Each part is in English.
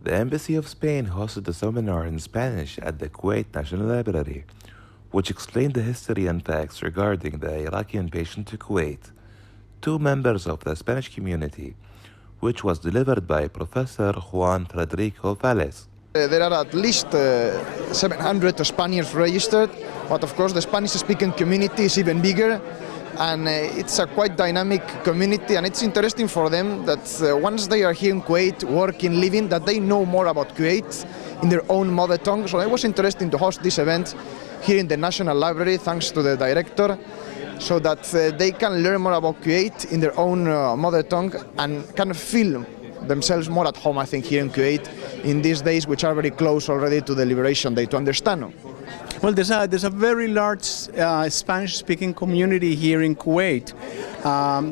The Embassy of Spain hosted a seminar in Spanish at the Kuwait National Library, which explained the history and facts regarding the Iraqi invasion to Kuwait. Two members of the Spanish community, which was delivered by Professor Juan Federico Valles. There are at least 700 Spaniards registered, but of course the Spanish-speaking community is even bigger, and it's a quite dynamic community, and it's interesting for them that once they are here in Kuwait, working, living, that they know more about Kuwait in their own mother tongue. So it was interesting to host this event here in the National Library, thanks to the director, so that they can learn more about Kuwait in their own mother tongue and kind of feel themselves more at home, I think, here in Kuwait in these days, which are very close already to the Liberation Day, to understand. Well, there's a very large Spanish-speaking community here in Kuwait.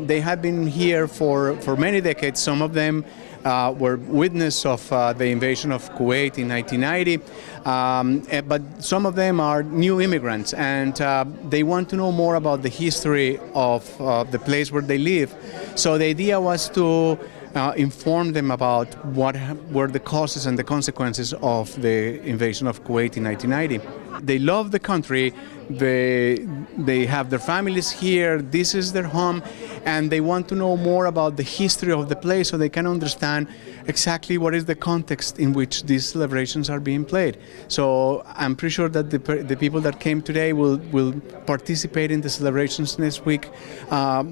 They have been here for many decades. Some of them were witness of the invasion of Kuwait in 1990, but some of them are new immigrants, and they want to know more about the history of the place where they live. So the idea was to inform them about what were the causes and the consequences of the invasion of Kuwait in 1990. They love the country, they have their families here, this is their home, and they want to know more about the history of the place so they can understand exactly what is the context in which these celebrations are being played. So I'm pretty sure that the people that came today will participate in the celebrations next week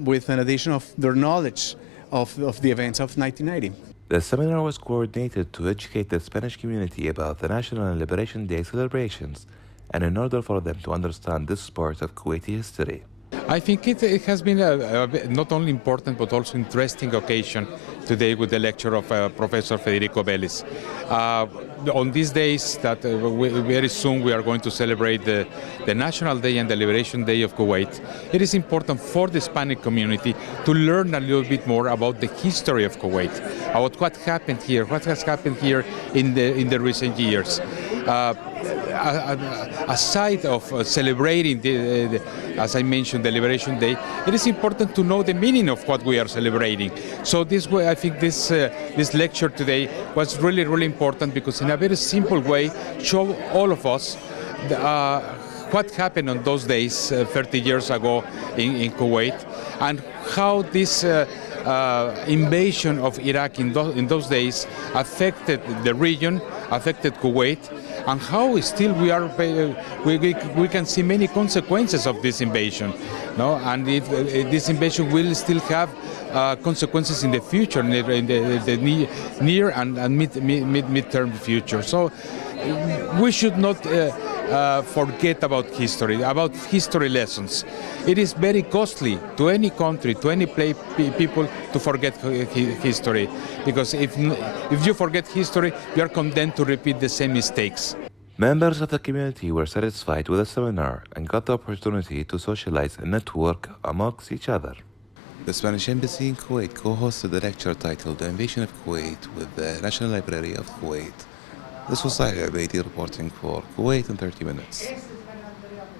with an addition of their knowledge of the events of 1990. The seminar was coordinated to educate the Spanish community about the National and Liberation Day celebrations, and in order for them to understand this part of Kuwaiti history. I think it has been a not only important but also interesting occasion today with the lecture of Professor Federico Vélez. On these days that very soon we are going to celebrate the National Day and the Liberation Day of Kuwait, it is important for the Hispanic community to learn a little bit more about the history of Kuwait, about what happened here, what has happened here in the recent years. Aside of celebrating, as I mentioned, the Liberation Day, it is important to know the meaning of what we are celebrating. So this way, I think this lecture today was really important because in a very simple way, show all of us what happened on those days 30 years ago in Kuwait, and how this invasion of Iraq in those days affected the region, affected Kuwait, and how still we can see many consequences of this invasion, no? And this invasion will still have consequences in the future, in the near and mid-term future. So we should not forget about history lessons. It is very costly to any country, to any people to forget history, because if you forget history, you are condemned to repeat the same mistakes. Members of the community were satisfied with the seminar and got the opportunity to socialize and network amongst each other. The Spanish Embassy in Kuwait co-hosted a lecture titled The Invasion of Kuwait with the National Library of Kuwait. This was Saleh AlObaidi reporting for Kuwait in 30 minutes.